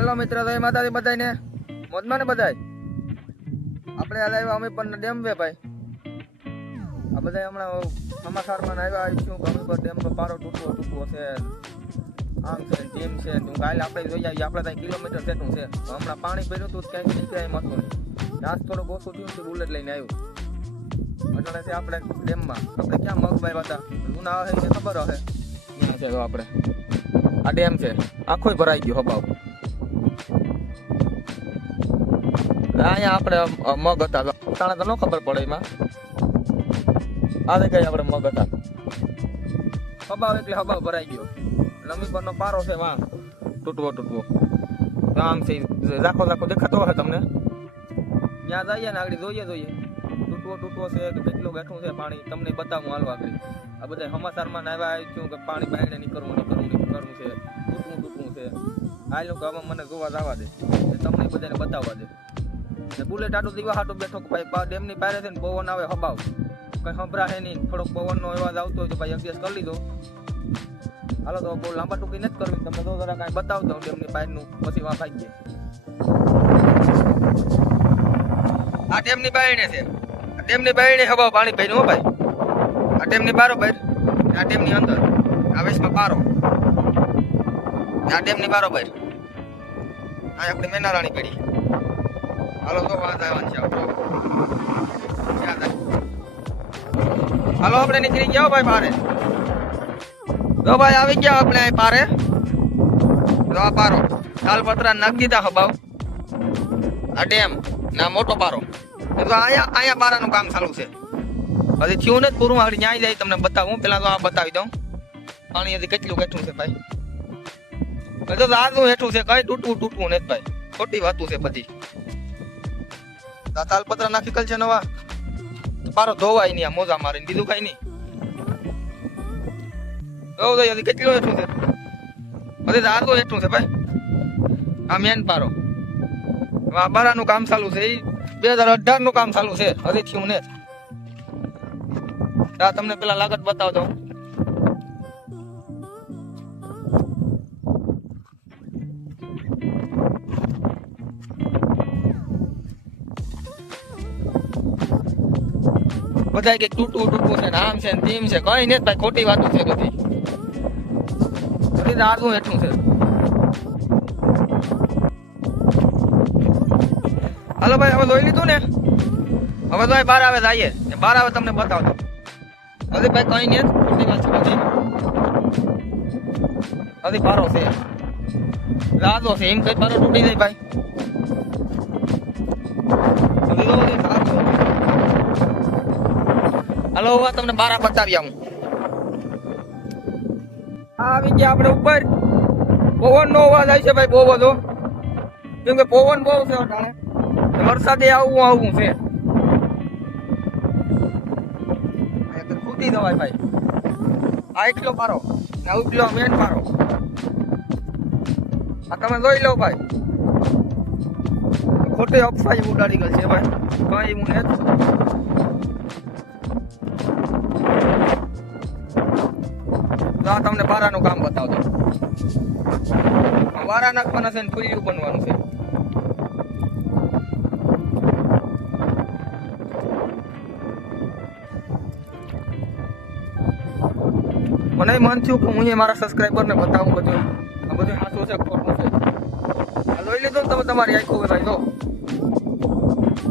હાલો મિત્ર એ માતાજી બધાને મોજમાં ને બધાય. આપણે આજ આવ્યા અમે પણ ડેમ વે ભાઈ. આ બધા હમણાં સમાચારમાં આવ્યા શું અમે પર ડેમ પર પારો તૂટવો તૂટવો છે. આમ છે ને છે તું કાલે આપણે જોઈ આવીએ, આપણે ત્યાં કિલોમીટર જેટલું છે. હમણાં પાણી ભર્યું હતું ક્યાંક નીકળ્યા એમ હતું આજ થોડુંક ઓછું થયું છે બુલેટ લઈને આવ્યું. અટાણે આપણે ડેમમાં. આપણે ક્યાં મગભાઈ હતા? ઉના આવે ખબર હશે ક્યાં છે આપણે? આ ડેમ છે. આખો ભરાઈ ગયો હબાવ. અહીંયા આપણે મગ હતા. તાણે તો ન ખબર પડે એમાં. આવે કઈ આપણે મગ હતા. હબાવ એટલે હબાવ ભરાઈ ગયો. નમી પરનો પારો છે વાં તૂટવો તૂટવો. આમ છે રાખો રાખો દેખાતો હશે તમને. ત્યાં જઈએ ને આગળ જોઈએ જોઈએ. તૂટવો તૂટવો છે, કે કેટલું બેઠું છે, પાણી તમને બતાવું હાલો આગળ. આ બધા સમાચારમાં ને આવી છું કે પાણી બાયણે નીકળવું નીકળવું નીકળવું છે. તૂટવું તૂટવું છે. આ લોકો હવે મને જોવા જવા દે. તમને બધાને બતાવવા દે. ને બુલેટ આટો દીવા હાટો બેઠો ભાઈ ડેમની પારે છે ને પવન આવે હબાવ. કઈ સંભળાશે નહીં થોડોક પવનનો અવાજ આવતો હોય તો ભાઈ અભ્યાસ કરી લીધો. હાલો તો બહુ લાંબા ટૂંકી નથી કરવી તમને તો જરા કાંઈ બતાવતો ડેમની પાયરનું પછી વાં ગયા આ ડેમની બાયણે છે. આ ડેમની બાયણે હવા પાણી ભાઈ હો ભાઈ. આ ડેમની બારો ભાઈ આ ડેમની અંદર. આ વેસમાં બારો આ ડેમની બારો ભાઈ આ આપણે મેનારાણી પડી. હાલો, તો વાત આવવાની છે આપણો. હાલો, આપણે નીકળી ગયા ભાઈ પારે. તો ભાઈ આવી ગયા આપણે અહીં પારે. તો આ પારો. તાલપત્રા નાખી દીધા હબાવ આ ડેમ, ના મોટો પારો. તો અહીંયા અહીંયા પારાનું કામ ચાલુ છે. હજી થયું નથી પૂરું આગળ ન્યાય જાય, તમને બતાવું. પેલા તો આ બતાવી દઉં. પાણી હજી કેટલું કેટલું છે ભાઈ? તો આજનું હેઠું છે, કઈ તૂટવું તૂટવું નથી ભાઈ. ખોટી વાતું છે બધી. તાલપત્રા નાખી કલ છે નવા. પારો ધોવાય નહીં આ મોજા મારીને, બીજું કઈ નહીં. જોવું તો હજી કેટલું હેઠું છે? હજી આજનું હેઠું છે ભાઈ. આ મેન પારો. આ બારાનું કામ ચાલુ છે એ બે હજાર અઢારનું કામ ચાલુ છે. હજી થયું ને. આ તમને પેલા લાગત બતાવ બધા કે તૂટું તૂટું છે આમ છે ને તેમ છે, કઈ નહીં ભાઈ, ખોટી વાતો છે બધી. બધી દારૂ હેઠું છે. હાલો ભાઈ, હવે લોહી લીધું ને? હવે તો બાર આવે જઈએ બાર આવે તમને બતાવતો. હજી ભાઈ, કઈ નહીં ખોટી વાત છે બધી. હજી બારો છે. રાજો છે, એમ કઈ બારો તૂટી જાય ભાઈ. હાલો, હવે તમને બારા બતાવી આવું આવી ગયા આપણે ઉપર. પવન નો અવાજ આવે છે ભાઈ, બહુ બધો. કેમ કે પવન બહુ છે અટાણે. વરસાદે આવું આવું છે. ખૂટી જવાય ભાઈ. આ એટલો પારો, ને ઉપલો મેન પારો. આ તમે જોઈ લો ભાઈ. ખોટી અફવાઈ ઉડાડી ગઈ છે ભાઈ. કઈ હું નથી. તો આ તમને બારાનું કામ બતાવતો બારા નાખવાના છે ને ફૂલ્યું બનવાનું છે. મને મન થયું કે હું એ મારા સબસ્ક્રાઈબરને બતાવું બધું. આ બધું સાચું છે ખોટું છે? આ જોઈ લીધું તમે તમારી આંખો ભાઈ જો.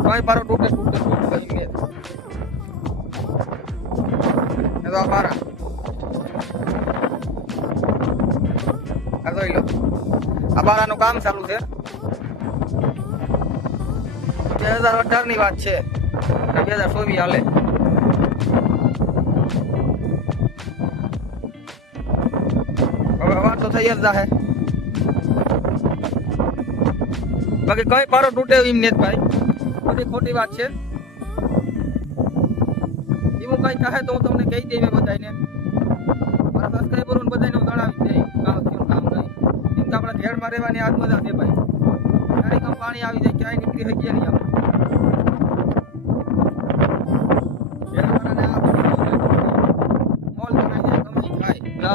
કઈ પારો તૂટે તૂટે તૂટે નહીં તો જોઈ લો. આ બારાનું કામ ચાલુ છે. બે હજાર અઢારની વાત છે. બે હજાર ચોવીસ હાલે. હવે અવાજ તો થઈ જ જાહે. બાકી કઈ પારો તૂટે એમ ને ભાઈ. બધી ખોટી વાત છે. એવું કઈ કહે તો હું તમને કહી દઈ બધાને મારા સબસ્ક્રાઈબર બધાને હું જણાવી દઈ આપણે ઘેડમાં રહેવાની આ મજા છે ભાઈ. ક્યારેક પાણી આવી જાય, ક્યાંય નીકળી શકીએ નહીં આપણે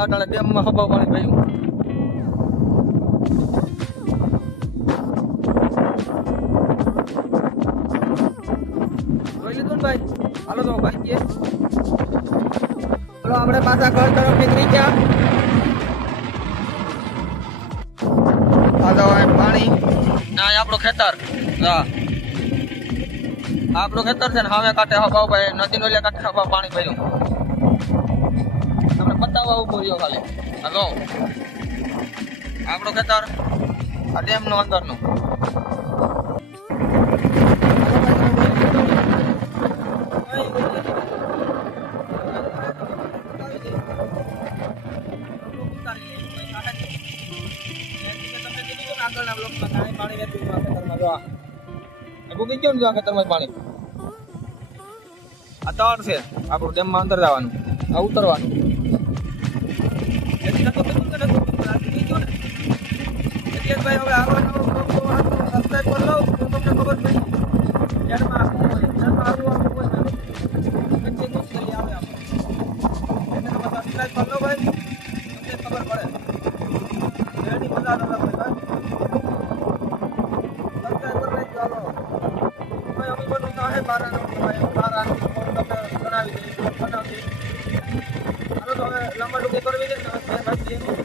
અટાણે ડેમમાં પાણી ભર્યું. જોઈ લીધું ને ભાઈ? હાલો તો ભાઈ ચલો આપણે પાછા ઘર તરફ નીકળી ગયા. ના આપણું ખેતર. હા. આપણું ખેતર છે ને સામે કાંઠે હવા ભાઈ નદી નો કાંઠે હવા પાણી ભર્યું. આપણે બતાવવા ઊભો રહ્યો ખાલી. હલો. આપણું ખેતર, આ ડેમનું અંદરનું ભૂકી પાણી. આ તળ છે. આપણું ડેમમાં અંદર જવાનું. ઉતરવાનું. ભાઈ હવે આવવાનું. સબસ્ક્રાઈબ કરી લો તમને ખબર પડી. જેમાં કાહે બારા બારા નો તમને બનાવી લંબા ટૂંકી કરવી છે ને